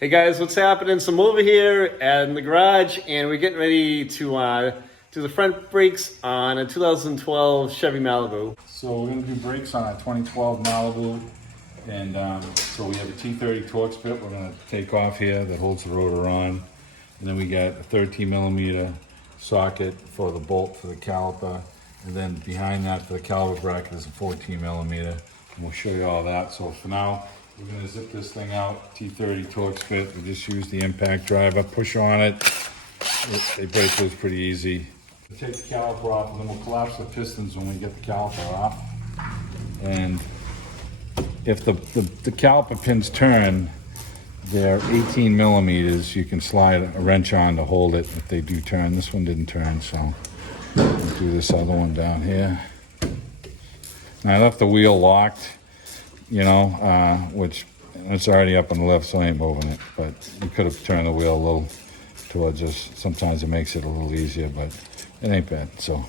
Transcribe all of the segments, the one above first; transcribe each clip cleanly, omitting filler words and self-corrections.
Hey guys, what's happening? So I'm over here in the garage and we're getting ready to do the front brakes on a 2012 Chevy Malibu. So we're going to do brakes on a 2012 Malibu, and so we have a T30 Torx bit we're going to take off here that holds the rotor on, and then we got a 13mm socket for the bolt for the caliper, and then behind that for the caliper bracket is a 14mm, and we'll show you all that. So for now, we're going to zip this thing out, T30 Torx bit. We just use the impact driver, push on it. They break loose pretty easy. We'll take the caliper off, and then we'll collapse the pistons when we get the caliper off. And if the caliper pins turn, they're 18mm. You can slide a wrench on to hold it if they do turn. This one didn't turn, so we'll do this other one down here. Now I left the wheel locked, you know, which it's already up on the lift, so I ain't moving it. But you could have turned the wheel a little towards us. Sometimes it makes it a little easier, but it ain't bad. So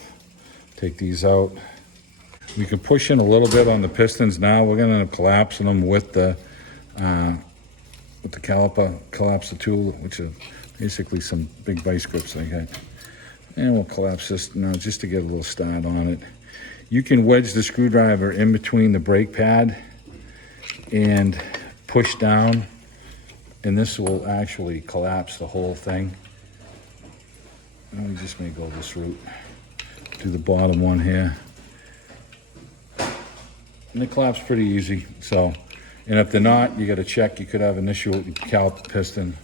take these out. We can push in a little bit on the pistons now. We're gonna collapse them with the caliper collapser tool, which are basically some big vice grips I got. And we'll collapse this now just to get a little start on it. You can wedge the screwdriver in between the brake pad and push down, and this will actually collapse the whole thing. And we just may go this route. Do the bottom one here. And they collapse pretty easy. So, and if they're not, you gotta check. You could have an issue with your caliper piston.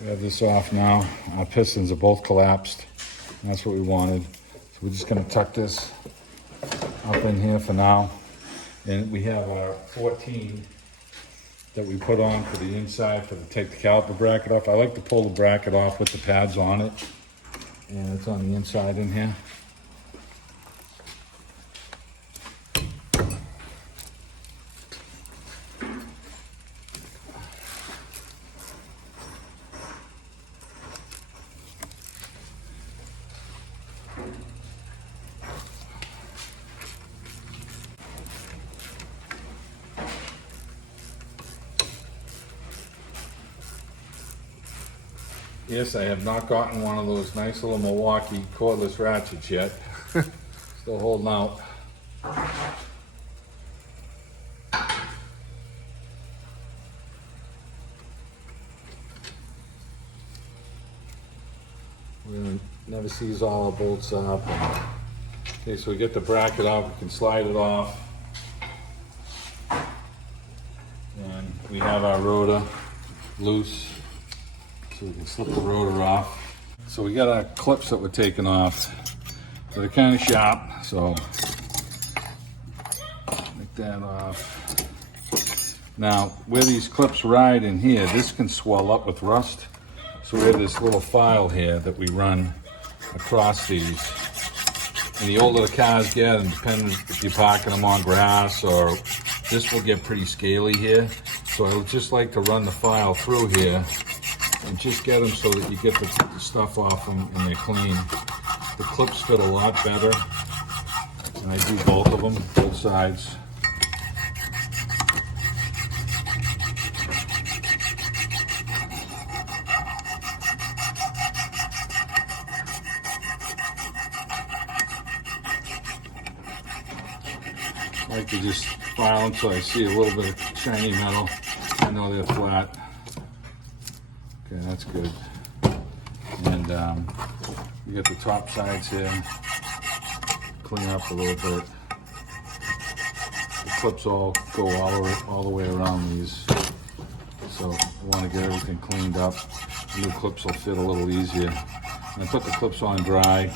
We have this off now. Our pistons are both collapsed. That's what we wanted. So we're just gonna tuck this up in here for now. And we have our 14 that we put on for the inside to take the caliper bracket off. I like to pull the bracket off with the pads on it. And it's on the inside in here. Yes, I have not gotten one of those nice little Milwaukee cordless ratchets yet. Still holding out. We're gonna never seize all our bolts up. Okay, so we get the bracket off, we can slide it off. And we have our rotor loose. So we can slip the rotor off. So we got our clips that we're taking off. So they're kind of sharp, so take that off. Now, where these clips ride in here, this can swell up with rust. So we have this little file here that we run across these. And the older the cars get, and depending if you're parking them on grass, or this will get pretty scaly here. So I would just like to run the file through here and just get them so that you get the stuff off them and they're clean. The clips fit a lot better, and I do both of them, both sides. I like to just file until I see a little bit of shiny metal. I know they're flat. Okay, that's good. And you got the top sides here. Clean up a little bit. The clips all go all the way around these. So I want to get everything cleaned up. The new clips will fit a little easier. And I put the clips on dry,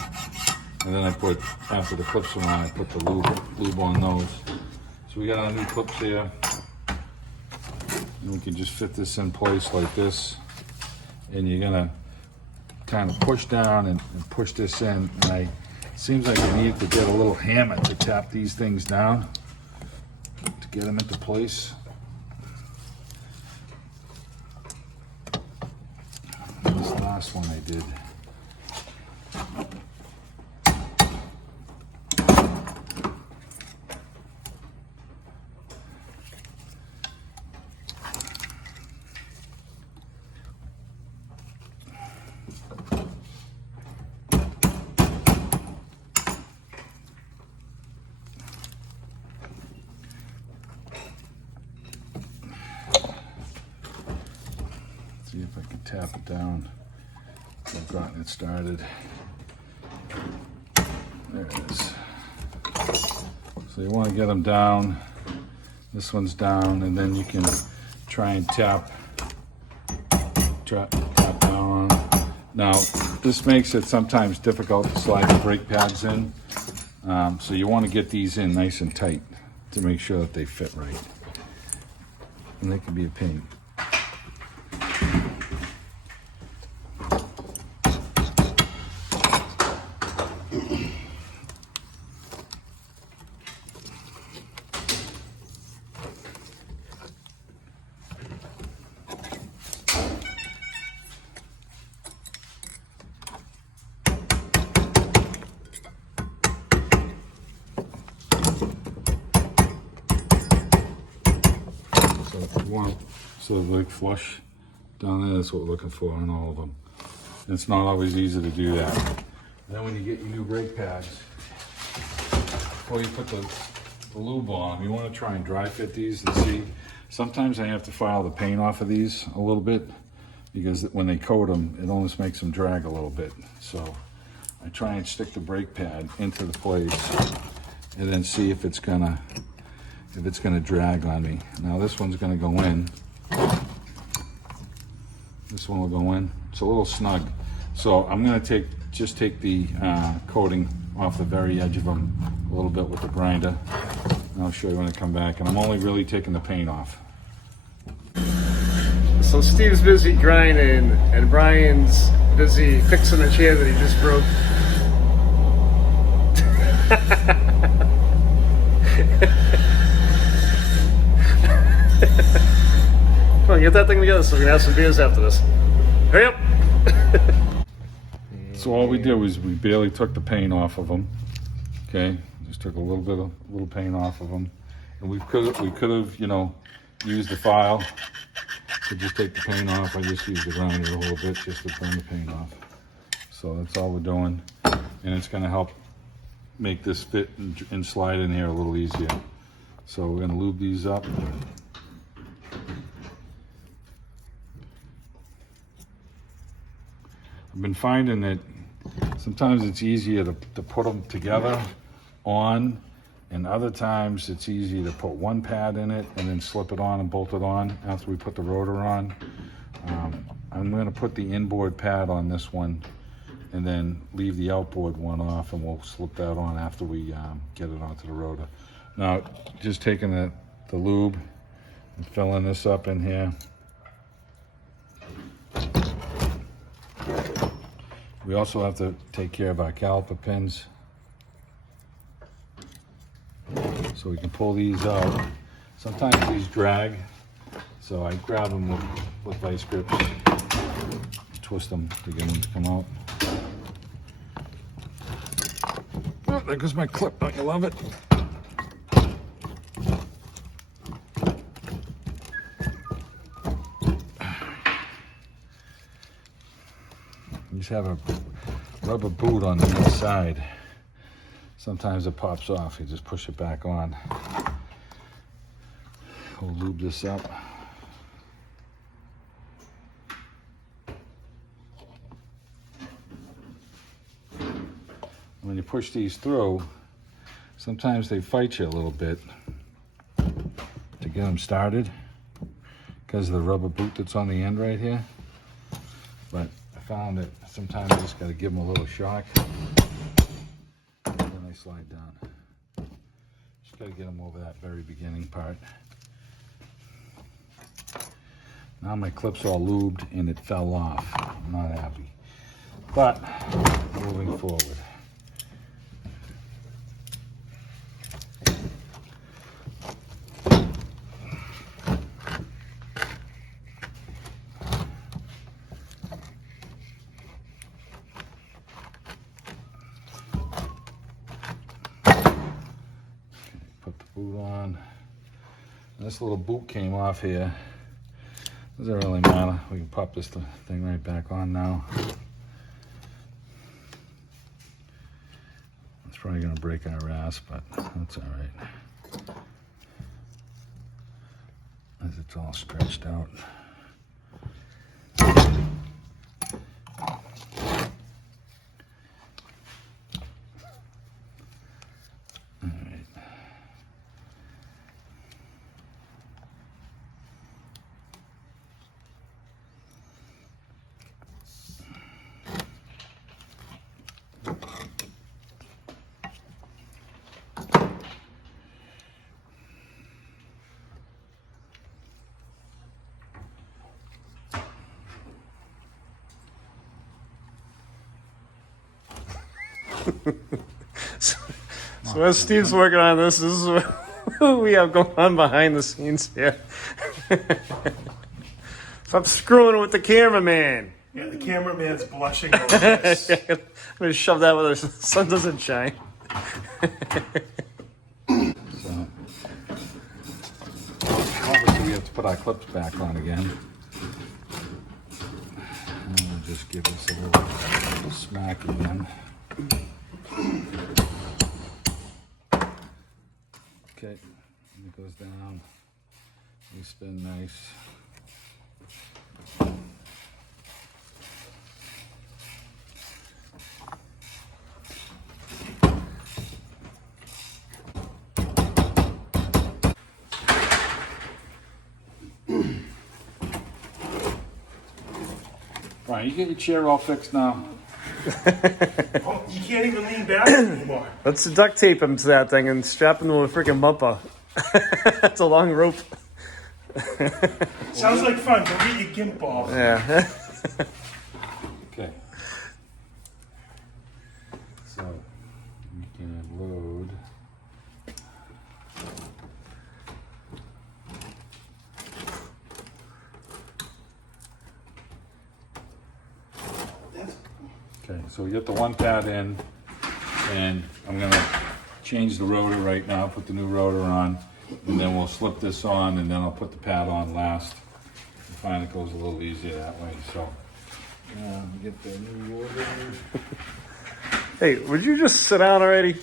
and then after the clips are on, I put the lube on those. So we got our new clips here. And we can just fit this in place like this. And you're gonna kind of push down and push this in. And it seems like you need to get a little hammer to tap these things down to get them into place. And this last one I did. See if I can tap it down. I've gotten it started. There it is. So you want to get them down. This one's down, and then you can try and tap down. Now, this makes it sometimes difficult to slide the brake pads in. So you want to get these in nice and tight to make sure that they fit right. And they can be a pain. So like flush down there, that's what we're looking for on all of them. And it's not always easy to do that. And then when you get your new brake pads, before you put the lube on them, you want to try and dry fit these and see. Sometimes I have to file the paint off of these a little bit because when they coat them, it almost makes them drag a little bit. So I try and stick the brake pad into the place and then see if it's gonna drag on me. Now this one's gonna go in. This one will go in. It's a little snug. So I'm gonna just take the coating off the very edge of them a little bit with the grinder. And I'll show you when I come back. And I'm only really taking the paint off. So Steve's busy grinding, and Brian's busy fixing the chair that he just broke. Come on, get that thing together so we can have some beers after this. Hurry up! So all we did was we barely took the paint off of them. Okay, just took a little paint off of them, and we could have used the file to just take the paint off. I just used the grinder a little bit just to burn the paint off. So that's all we're doing, and it's going to help make this fit and slide in here a little easier. So we're going to lube these up. I've been finding that sometimes it's easier to put them together on, and other times it's easy to put one pad in it and then slip it on and bolt it on after we put the rotor on. I'm going to put the inboard pad on this one and then leave the outboard one off, and we'll slip that on after we get it onto the rotor. Now, just taking the lube and filling this up in here. We also have to take care of our caliper pins. So we can pull these out. Sometimes these drag, so I grab them with vice grips, twist them to get them to come out. Oh, there goes my clip, don't you love it? Just have a rubber boot on the inside. Sometimes it pops off. You just push it back on. We'll lube this up. When you push these through, sometimes they fight you a little bit to get them started because of the rubber boot that's on the end right here. But I found that sometimes you just got to give them a little shock, and then they slide down. Just got to get them over that very beginning part. Now my clip's all lubed and it fell off. I'm not happy. But moving forward. Put the boot on. This little boot came off here. Doesn't really matter. We can pop this thing right back on now. It's probably gonna break our ass, but that's all right. As it's all stretched out. So as Steve's working on this is what we have going on behind the scenes here. Stop screwing with the cameraman. Yeah, the cameraman's blushing over this. I'm gonna shove that where the sun doesn't shine. So, obviously, we have to put our clips back on again. And we'll just give this a little smack again. Okay, and it goes down. We spin nice. Right, you get your chair all fixed now. Oh, you can't even lean back anymore. Let's duct tape him to that thing and strap him to a freaking bumper. That's a long rope. Sounds like fun. Go get your gimp ball. Yeah. Okay. So we can load. Okay, so we get the one pad in, and I'm gonna change the rotor right now, put the new rotor on, and then we'll slip this on, and then I'll put the pad on last. I find it goes a little easier that way, so. Get the new rotor. Hey, would you just sit down already?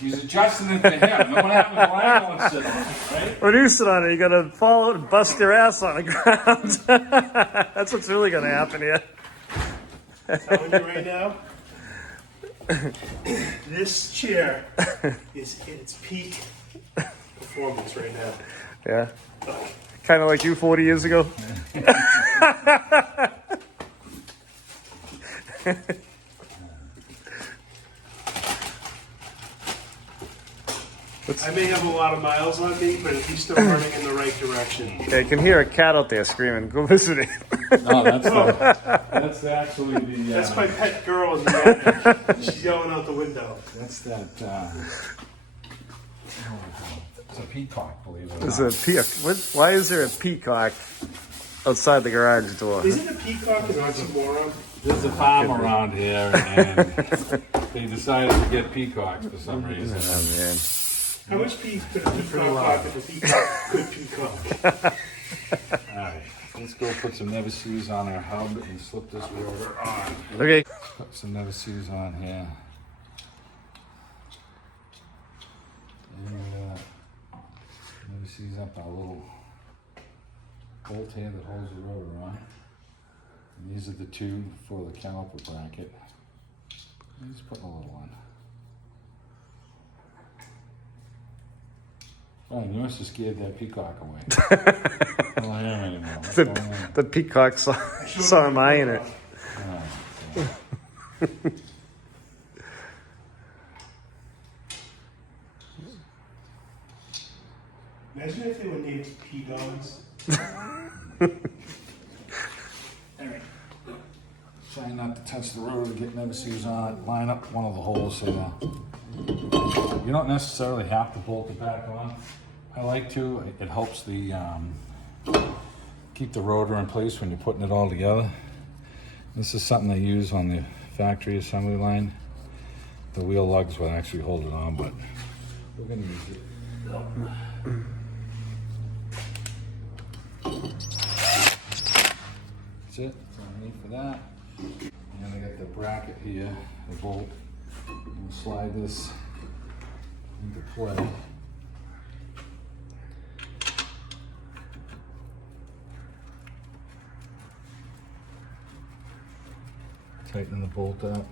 He's adjusting it to him. Know what happens when I go and sit on it, right? When you sit on it, you gotta fall out and bust your ass on the ground. That's what's really gonna happen here. I'm telling you right now, this chair is in its peak performance right now. Yeah. Kind of like you 40 years ago. I may have a lot of miles on me, but at least I'm running in the right direction. Yeah, you can hear a cat out there screaming. Go visit it. No, that's actually the. That's my pet girl in the attic. She's yelling out the window. That's that. It's a peacock, believe it or There's not. a peacock. Why is there a peacock outside the garage door? Is it a peacock and oxymoron? There's a farm around here, and they decided to get peacocks for some reason. Oh, man. How much pee could a peacock cock if a peacock could peacock? Alright, let's go put some never-sees on our hub and slip this rotor on. Okay. Put some never-sees on here. And never-sees up our little bolt here that holds the rotor on. And these are the two for the caliper bracket. Just put a little one. Oh, you must have scared that peacock away. I don't hear him anymore. What's going on? The peacock saw him eyeing it. Imagine if they were named pea dogs. Alright. Try not to touch the rotor, get never-sees on it, line up one of the holes so you don't necessarily have to bolt it back on. I like to. It helps the keep the rotor in place when you're putting it all together. This is something they use on the factory assembly line. The wheel lugs will actually hold it on, but we're going to use it. That's it. That's all I need for that. And then I got the bracket here, the bolt. We'll slide this into play. Tighten the bolt up.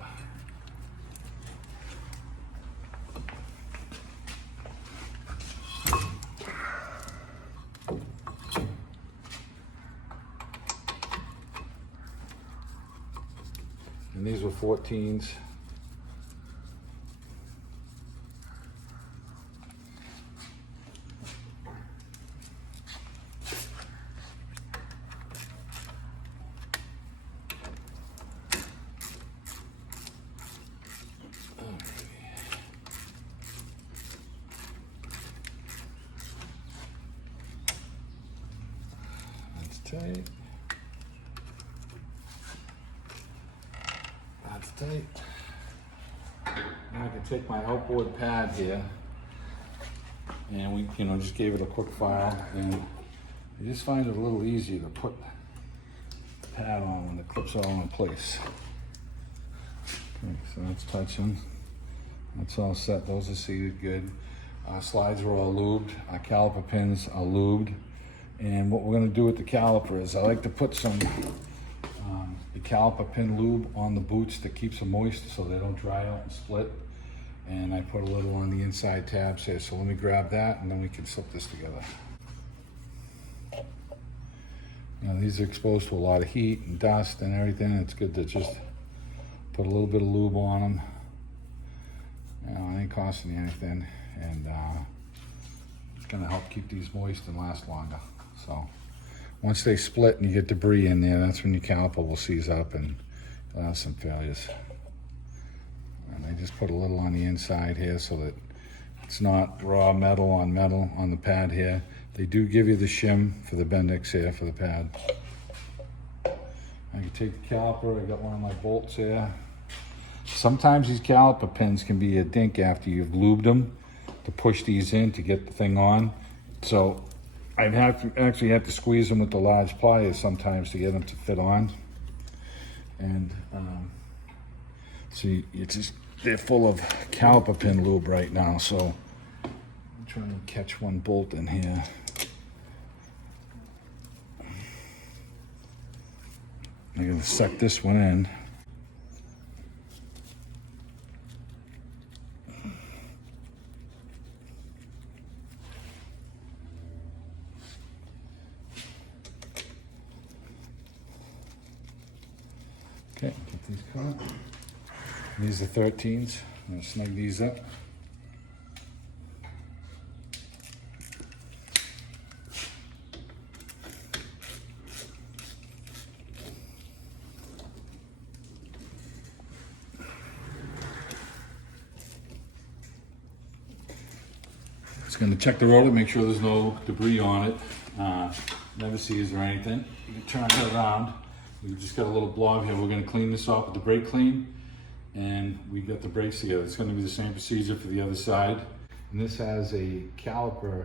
And these were 14s. tight. That's tight. Now I can take my outboard pad here, and we, just gave it a quick file, and I just find it a little easier to put the pad on when the clip's all in place. Okay, so that's touching. That's all set. Those are seated good. Our slides are all lubed. Our caliper pins are lubed. And what we're going to do with the caliper is I like to put some the caliper pin lube on the boots that keeps them moist so they don't dry out and split. And I put a little on the inside tabs here. So let me grab that and then we can slip this together. Now these are exposed to a lot of heat and dust and everything. It's good to just put a little bit of lube on them. It ain't costing you anything, and it's gonna help keep these moist and last longer. So once they split and you get debris in there, that's when your caliper will seize up and you'll have some failures. And I just put a little on the inside here so that it's not raw metal on the pad here. They do give you the shim for the Bendix here for the pad. I can take the caliper, I got one of my bolts here. Sometimes these caliper pins can be a dink after you've lubed them to push these in to get the thing on. So I'd actually have to squeeze them with the large pliers sometimes to get them to fit on. And see, they're full of caliper pin lube right now. So I'm trying to catch one bolt in here. I'm gonna suck this one in. Okay, get these caught. These are 13s. I'm gonna snug these up. Just gonna check the rotor, make sure there's no debris on it. Never seized or anything. You can turn it around. We've just got a little blob here. We're gonna clean this off with the brake clean, and we got the brakes together. It's gonna be the same procedure for the other side. And this has a caliper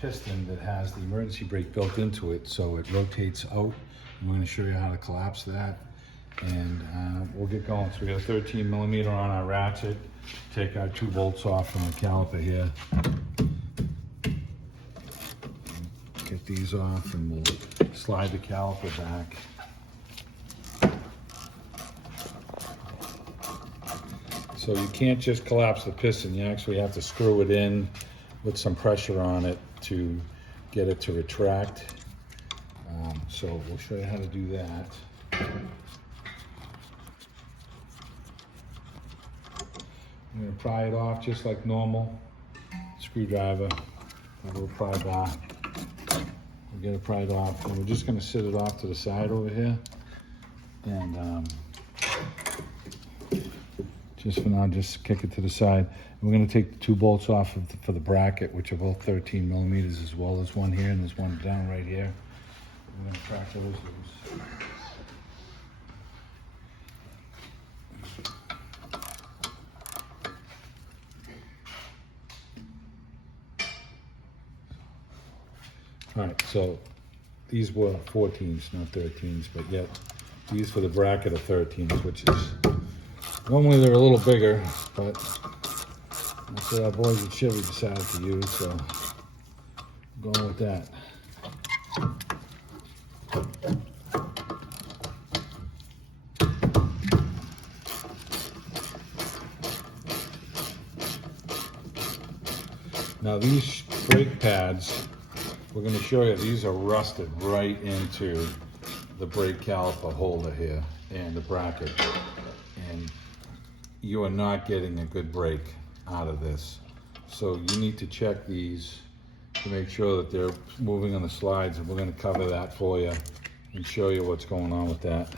piston that has the emergency brake built into it, so it rotates out. I'm gonna show you how to collapse that, and we'll get going. So we got a 13 millimeter on our ratchet. Take our 2 bolts off from the caliper here. Get these off, and we'll slide the caliper back. So you can't just collapse the piston, you actually have to screw it in with some pressure on it to get it to retract. So we'll show you how to do that. I'm going to pry it off just like normal. Screwdriver, a little pry bar. We'll get it pried off, and we're just going to sit it off to the side over here. And just for now, just kick it to the side. And we're going to take the 2 bolts off for the bracket, which are both 13 millimeters, as well as one here, and there's one down right here. We're going to crack those loose. All right, so these were 14s, not 13s, but yet these for the bracket are 13s, which is, normally they're a little bigger, but that's what our boys at Chevy decided to use, so I'm going with that. Now these brake pads, we're going to show you, these are rusted right into the brake caliper holder here and the bracket, and you are not getting a good brake out of this. So you need to check these to make sure that they're moving on the slides, and we're going to cover that for you and show you what's going on with that.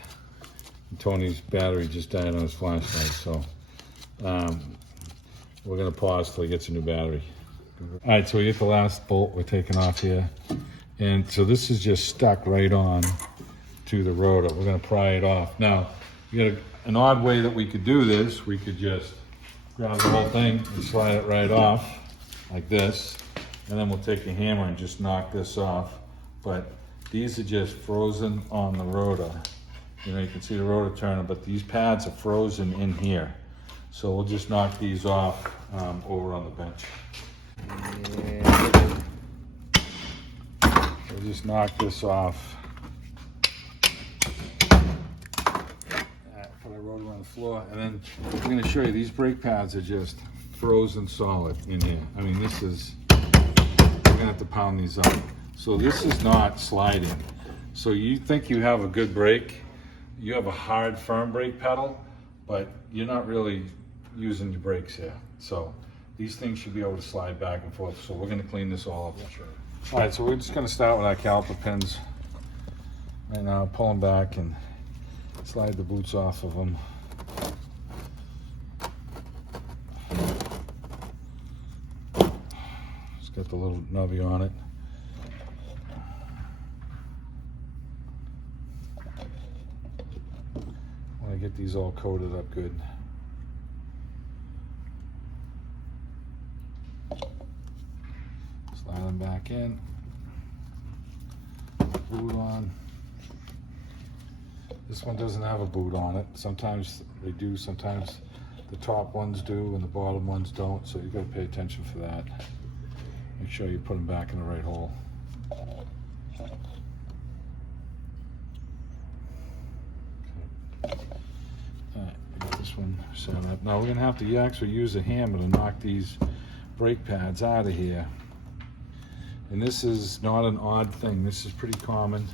And Tony's battery just died on his flashlight, so we're going to pause till he gets a new battery. All right, so we get the last bolt we're taking off here, And so this is just stuck right on to the rotor. We're gonna pry it off. Now, you got an odd way that we could do this. We could just grab the whole thing and slide it right off like this. And then we'll take a hammer and just knock this off. But these are just frozen on the rotor. You know, you can see the rotor turning, but these pads are frozen in here. So we'll just knock these off over on the bench. And we'll just knock this off. Put our rotor on the floor, and then I'm going to show you these brake pads are just frozen solid in here. I mean, this is, we're going to have to pound these up. So this is not sliding. So you think you have a good brake, you have a hard, firm brake pedal, but you're not really using your brakes here. So these things should be able to slide back and forth. So we're gonna clean this all up. All right, so we're just gonna start with our caliper pins right now, pull them back and slide the boots off of them. It's got the little nubby on it. Get these all coated up good. Slide them back in. Boot on. This one doesn't have a boot on it. Sometimes they do, sometimes the top ones do and the bottom ones don't, so you gotta pay attention for that. Make sure you put them back in the right hole. One set up. Now we're gonna have to actually use a hammer to knock these brake pads out of here. And this is not an odd thing. This is pretty common.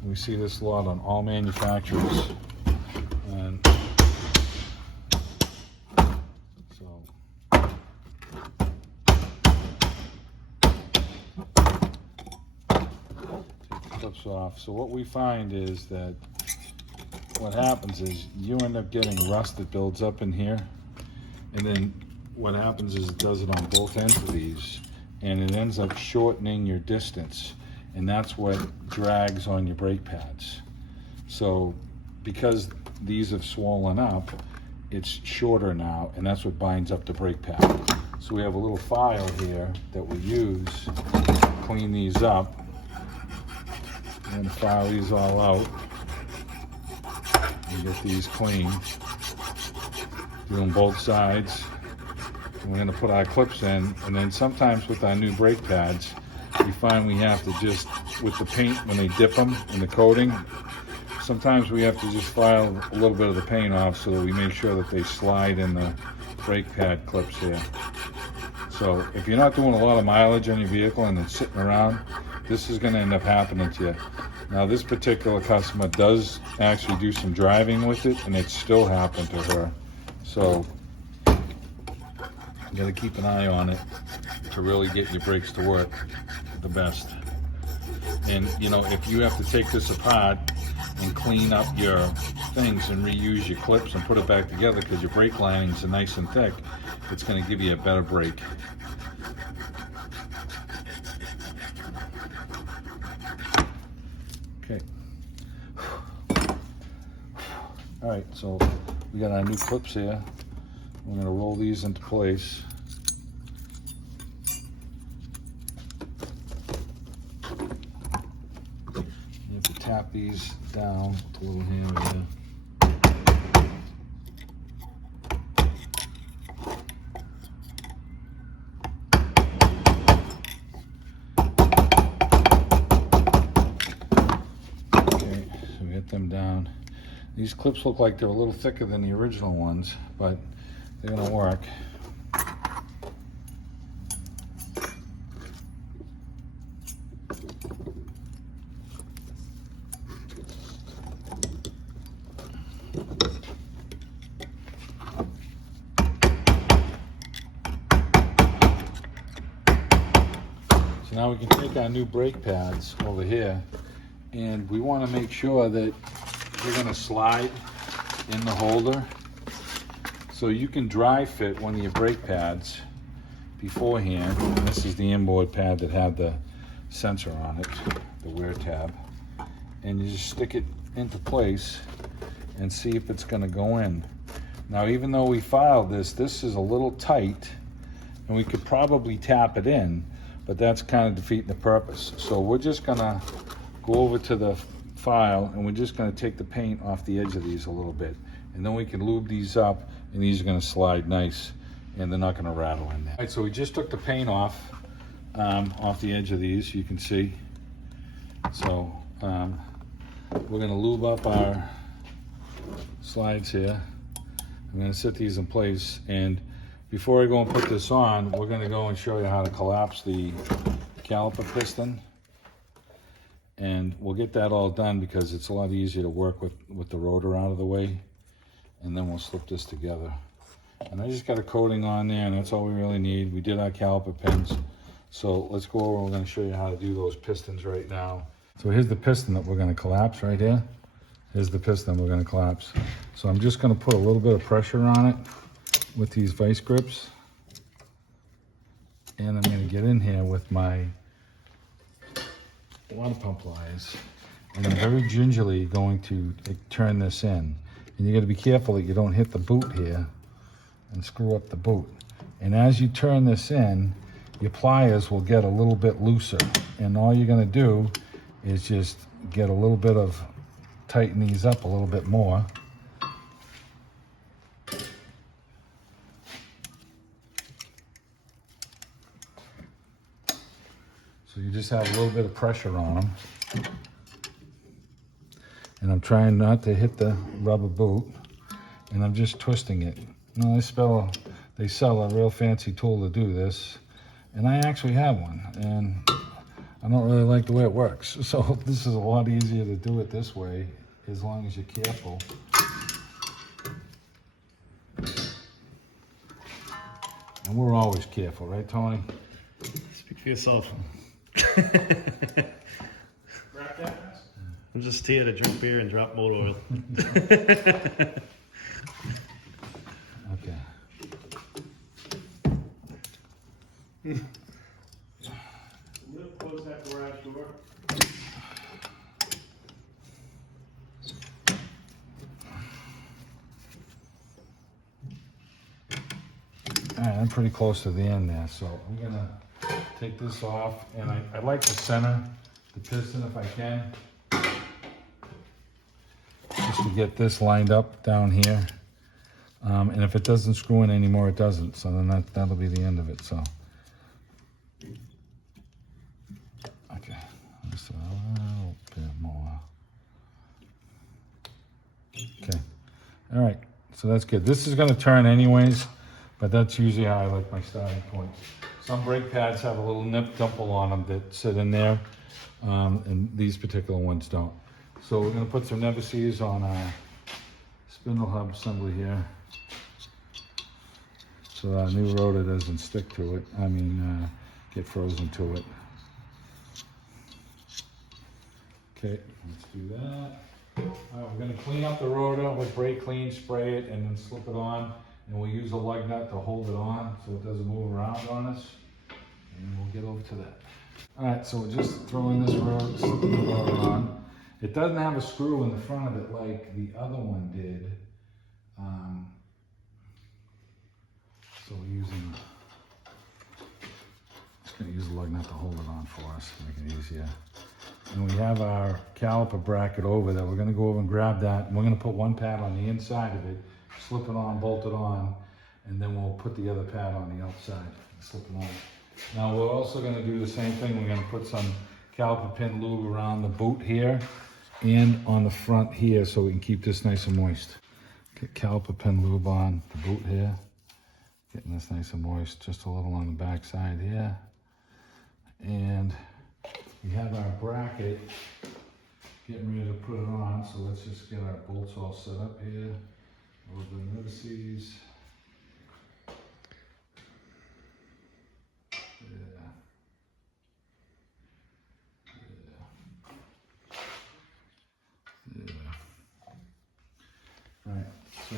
And we see this a lot on all manufacturers. And so take the clips off. So what we find is that what happens is you end up getting rust that builds up in here, and then what happens is it does it on both ends of these, and it ends up shortening your distance, and that's what drags on your brake pads. So because these have swollen up, it's shorter now, and that's what binds up the brake pad. So we have a little file here that we use to clean these up, and file these all out. And get these clean, doing both sides. And we're gonna put our clips in, and then sometimes with our new brake pads, we find we have to just, with the paint, when they dip them in the coating, sometimes we have to just file a little bit of the paint off so that we make sure that they slide in the brake pad clips here. So if you're not doing a lot of mileage on your vehicle and it's sitting around, this is gonna end up happening to you. Now this particular customer does actually do some driving with it, and it still happened to her. So you gotta keep an eye on it to really get your brakes to work the best. And you know, if you have to take this apart and clean up your things and reuse your clips and put it back together because your brake linings are nice and thick, it's gonna give you a better brake. Okay. All right, so we got our new clips here. We're gonna roll these into place. You have to tap these down with a little hammer here. Okay, so we get them down. These clips look like they're a little thicker than the original ones, but they're gonna work. So now we can take our new brake pads over here, and we want to make sure that they're going to slide in the holder. So you can dry fit one of your brake pads beforehand. And this is the inboard pad that had the sensor on it, the wear tab, and you just stick it into place and see if it's going to go in. Now, even though we filed this is a little tight, and we could probably tap it in, but that's kind of defeating the purpose. So we're just going to go over to the file, and we're just going to take the paint off the edge of these a little bit, and then we can lube these up, and these are going to slide nice, and they're not going to rattle in there. All right, so we just took the paint off the edge of these, you can see. So we're going to lube up our slides here. I'm going to set these in place, and before I go and put this on, we're going to go and show you how to collapse the caliper piston, and we'll get that all done because it's a lot easier to work with the rotor out of the way, and then we'll slip this together. And I just got a coating on there, and that's all we really need. We did our caliper pins, so let's go over and we're going to show you how to do those pistons right now. So here's the piston that we're going to collapse right here. Here's the piston we're going to collapse. So I'm just going to put a little bit of pressure on it with these vice grips. And I'm going to get in here with my water pump pliers. And I'm very gingerly going to turn this in. And you got to be careful that you don't hit the boot here and screw up the boot. And as you turn this in, your pliers will get a little bit looser. And all you're going to do is just get a little bit of, tighten these up a little bit more. So you just have a little bit of pressure on them. And I'm trying not to hit the rubber boot, and I'm just twisting it. Now they sell a real fancy tool to do this, and I actually have one, and I don't really like the way it works. So this is a lot easier to do it this way, as long as you're careful. And we're always careful, right, Tony? Speak for yourself. Wrap that. I'm just here to drink beer and drop motor oil. Okay. Close that garage door. All right, I'm pretty close to the end there, so I'm gonna take this off, and I'd like to center the piston if I can, just to get this lined up down here. And if it doesn't screw in anymore, it doesn't, so then that'll be the end of it. So okay, just a little bit more. Okay, all right, so that's good. This is going to turn anyways, but that's usually how I like my starting point. Some brake pads have a little nip dimple on them that sit in there, and these particular ones don't. So we're going to put some never-sees on our spindle hub assembly here, so our new rotor doesn't stick to it. Get frozen to it. Okay, let's do that. All right, we're going to clean up the rotor with brake clean, spray it, and then slip it on. And we'll use a lug nut to hold it on so it doesn't move around on us. And we'll get over to that. All right, so we're just throwing this rotor on. It doesn't have a screw in the front of it like the other one did. So we're using, just gonna use a lug nut to hold it on for us to make it easier. And we have our caliper bracket over that. We're gonna go over and grab that, and we're gonna put one pad on the inside of it, slip it on, bolt it on, and then we'll put the other pad on the outside, slip it on. Now we're also gonna do the same thing. We're gonna put some caliper pin lube around the boot here and on the front here so we can keep this nice and moist. Get caliper pin lube on the boot here. Getting this nice and moist, just a little on the back side here. And we have our bracket getting ready to put it on, so let's just get our bolts all set up here. A little bit of notices. All right, so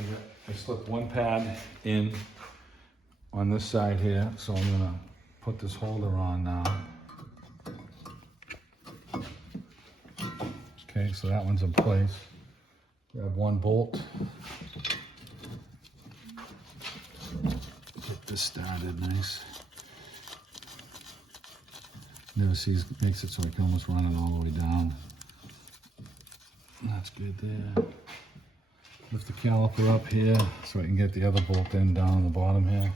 I slipped one pad in on this side here, so I'm gonna put this holder on now. Okay, so that one's in place. Grab one bolt. Get this started nice. Never sees, makes it so I can almost run it all the way down. That's good there. Lift the caliper up here so I can get the other bolt in down the bottom here.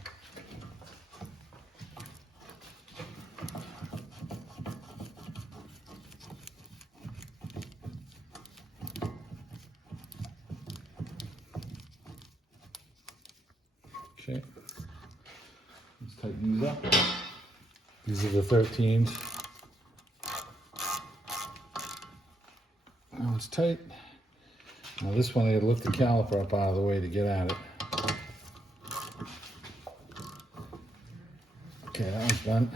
Okay, let's tighten these up. These are the 13s. Now it's tight. Now this one I gotta lift the caliper up out of the way to get at it. Okay, that one's done.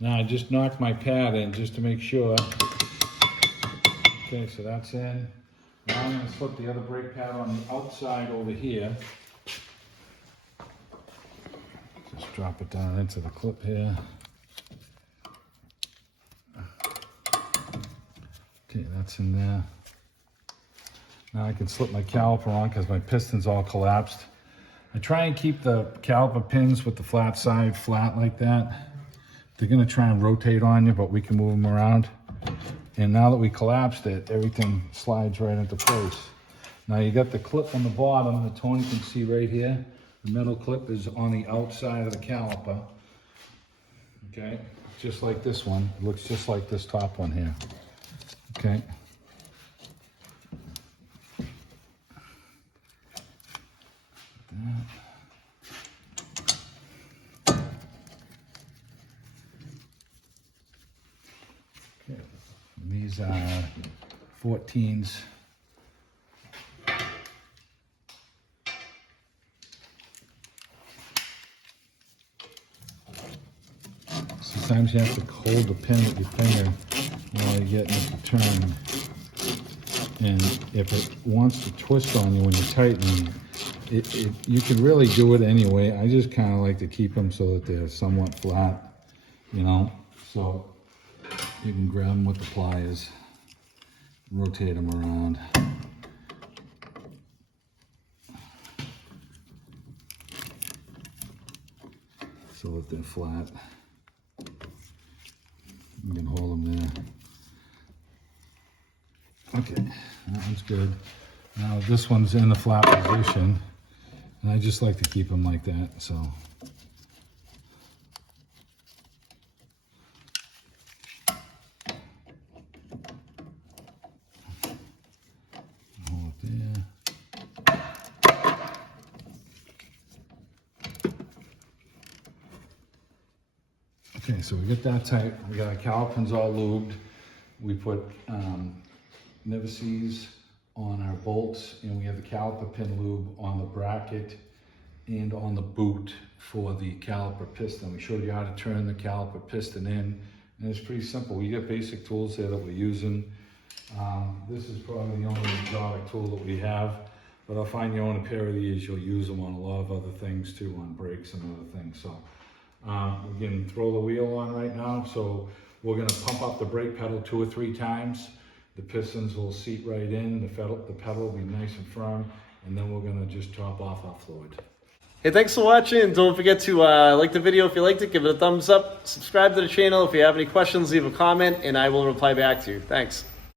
Now I just knocked my pad in just to make sure. Okay, so that's in. Now I'm gonna slip the other brake pad on the outside over here. Just drop it down into the clip here. Okay, that's in there. Now I can slip my caliper on because my piston's all collapsed. I try and keep the caliper pins with the flat side flat like that. They're gonna try and rotate on you, but we can move them around. And now that we collapsed it, everything slides right into place. Now you got the clip on the bottom that Tony can see right here. The metal clip is on the outside of the caliper. Okay, just like this one. It looks just like this top one here. Okay. Okay. These are 14s. Sometimes you have to hold the pin with your finger while you're getting it to turn. And if it wants to twist on you when you're tightening, you can really do it anyway. I just kind of like to keep them so that they're somewhat flat, you know. So you can grab them with the pliers, rotate them around. So that they're flat. You can hold them there. Okay, that one's good. Now this one's in the flat position, and I just like to keep them like that, so. Hold it there. Okay, so we get that tight. We got our calipers all lubed. We put never sees on our bolts, and we have the caliper pin lube on the bracket and on the boot for the caliper piston. We showed you how to turn the caliper piston in, and it's pretty simple. We got basic tools there that we're using. This is probably the only exotic tool that we have, but I'll find you own a pair of these. You'll use them on a lot of other things too, on brakes and other things. So we can throw the wheel on right now. So we're gonna pump up the brake pedal 2 or 3 times. The pistons will seat right in, the pedal will be nice and firm, and then we're gonna just top off our fluid. Hey, thanks for watching. Don't forget to like the video if you liked it, give it a thumbs up, subscribe to the channel. If you have any questions, leave a comment, and I will reply back to you. Thanks.